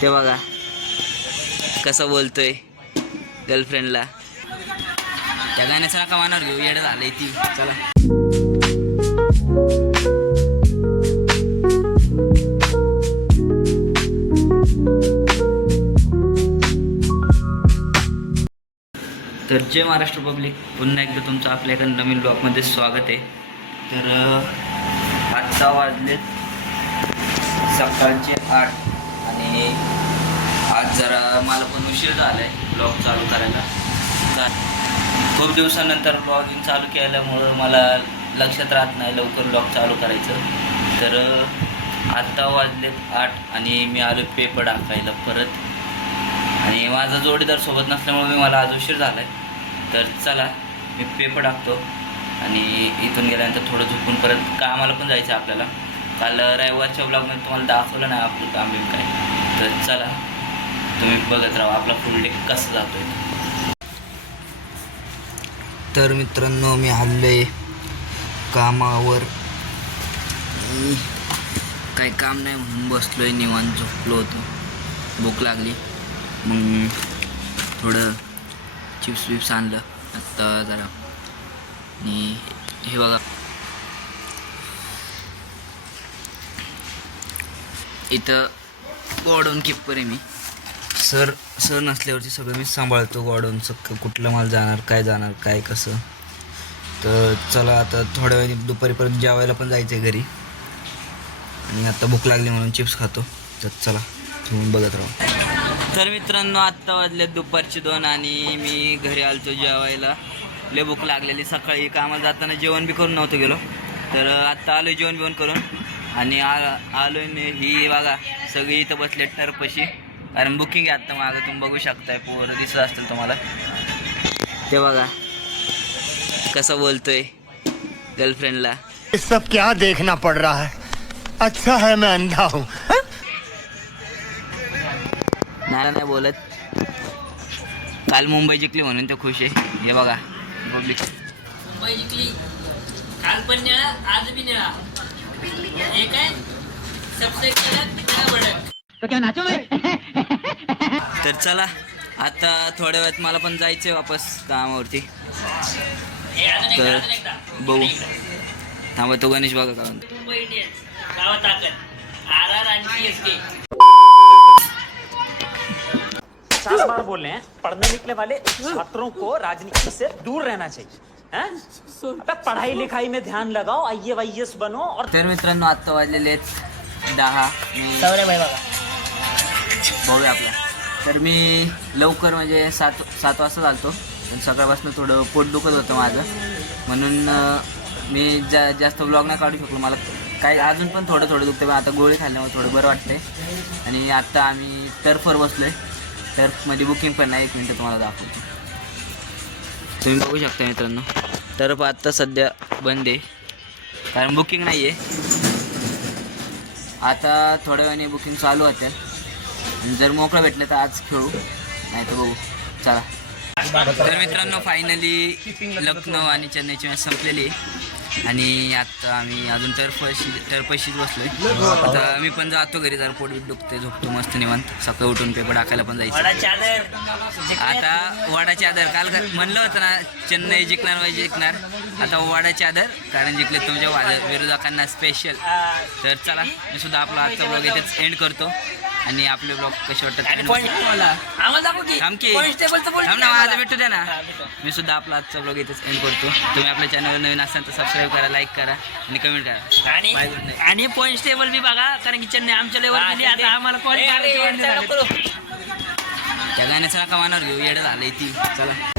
ते बघा कसं बोलतोय गर्लफ्रेंडला. त्या गाण्याचं नका मानावर घेऊ, येडं झालंय ती. चला तर जय महाराष्ट्र पब्लिक, पुन्हा एकदा तुमचं आपल्या एका नवीन ब्लॉगमध्ये स्वागत आहे. तर आत्ता वाजलेत सकाळचे 8 आणि आज जरा मला पण उशीर झाला आहे ब्लॉग चालू करायला. खूप दिवसानंतर ब्लॉगिंग चालू केल्यामुळं मला लक्षात राहत नाही लवकर ब्लॉग चालू करायचं. तर आत्ता वाजलेत 8 आणि मी आलो पेपर टाकायला परत. आणि माझा जोडीदार सोबत नसल्यामुळे मला आज उशीर झाला आहे. तर चला मी पेपर टाकतो आणि इथून गेल्यानंतर थोडं झोपून परत कामाला पण जायचं आपल्याला. काल रविवारच्या ब्लॉगमध्ये तुम्हाला दाखवलं नाही आपलं काम बिम काय. तर चला तुम्ही बघत राहा आपला फुल डे कसं जातो आहे. तर मित्रांनो मी आलो आहे कामावर. काही काम नाही म्हणून बसलो आहे निवांत, झोपलो होतो, भूक लागली मग थोडं चिप्स विप्स आणलं आत्ता जरा. आणि हे बघा इथं गोडाऊन किपर आहे मी. सर नसल्यावरती सगळं मी सांभाळतो गोडाऊनचं, कुठलं माल जाणार काय कसं. तर चला आता थोड्या वेळाने दुपारीपर्यंत जेवायला पण जायचं आहे घरी. आणि आता भूक लागली म्हणून चिप्स खातो. तर चला तुम्ही बघत राहा. तर मित्रांनो आत्ता वाजले दुपारचे 2 आणि मी घरी आलतो जेवायला. लय भूक लागलेली, सकाळी कामाला जाताना जेवण बी करून नव्हतं गेलो. तर आत्ता आलो जेवण बिवण करून आणि आलो. ही बघा सगळी इथं बसले टरपशी, कारण बुकिंग आहे आत्ता मागं तुम्ही बघू शकताय. पोरं दिसत असतील तुम्हाला. ते बघा कसं बोलतोय गर्लफ्रेंडला. सब क्या देखना पड़ रहा है, अच्छा है मैं अंधा हूँ. नाही बोलत. काल मुंबई जिंकली म्हणून ते खुश आहे. हे बघा पब्लिक, मुंबई जिंकली काल पण निळा आज भी निळा. एक आहे सबसे कडक भडक. तो क्या नाचो मैं. तर चला आता थोड्या वेळात मला पण जायचं आहे वापस कामावरती. तर बघू थांबा, तो गणेश बघा का मुंबई इंडियन्स गावात ताकद RR आणि CSK. चार बार बोल रहे हैं पढ़ने निकले वाले छात्रों को राजनीति से दूर रहना चाहिए. हैं? पढ़ाई लिखाई में ध्यान लगाओ, IAS बनो. और तर मित्रांनो आत्ता वाजलेले आहेत 10. बघूया आपला. तर मी लवकर म्हणजे 7 वाजता चालतो. पण सकाळपासून थोडं पोट दुखत होतं माझं, म्हणून मी जास्त ब्लॉग नाही काढू शकलो. मला काय अजून पण थोडं दुखतं, पण आता गोळी खाल्ल्यामुळे थोडं बरं वाटतंय. आणि आत्ता आम्ही टर्फवर बसलो आहे. टर्फमध्ये बुकिंग पण नाही, 1 मिनटं तुम्हाला दाखवतो. तुम्ही बघू शकता मित्रांनो टर्फ आत्ता सध्या बंद आहे कारण बुकिंग नाही आहे. आता थोड्या वेळाने बुकिंग चालू होते. जर मोकळं भेटलं तर आज खेळू, नाही तर बघू. चला. तर मित्रांनो फायनली लखनौ आणि चेन्नईची मॅच संपलेली आहे आणि आता आम्ही अजून टर्फशीच बसलोय. आता मी पण जातो घरी, जरा पोट दुखते, झोपतो मस्त निवांत. सकाळी उठून पेपर टाकायला पण जायचं. आता वडाची आदर. काल म्हणलं होतं ना चेन्नई जिंकणार. आता वडाची आदर, कारण जिंकले तुमच्या विरोधकांना स्पेशल. तर चला मी सुद्धा आपला आजचा ब्लॉग इथेच एंड करतो. आणि आपले ब्लॉग कसे वाटतात भेटू द्या ना. मी सुद्धा आपला आजचा ब्लॉग इथेच एंड करतो. तुम्ही आपल्या चॅनलवर नवीन असाल तर सबस्क्राईब करा, लाईक करा आणि कमेंट करा. आणि पॉईंट्स टेबल बी बघा, कारण की चेन्नई आमच्या लेवल आता आम्हाला पॉईंट. त्या गाण्याचं नका मानावर घेऊ, येडं झालंय ती. चला.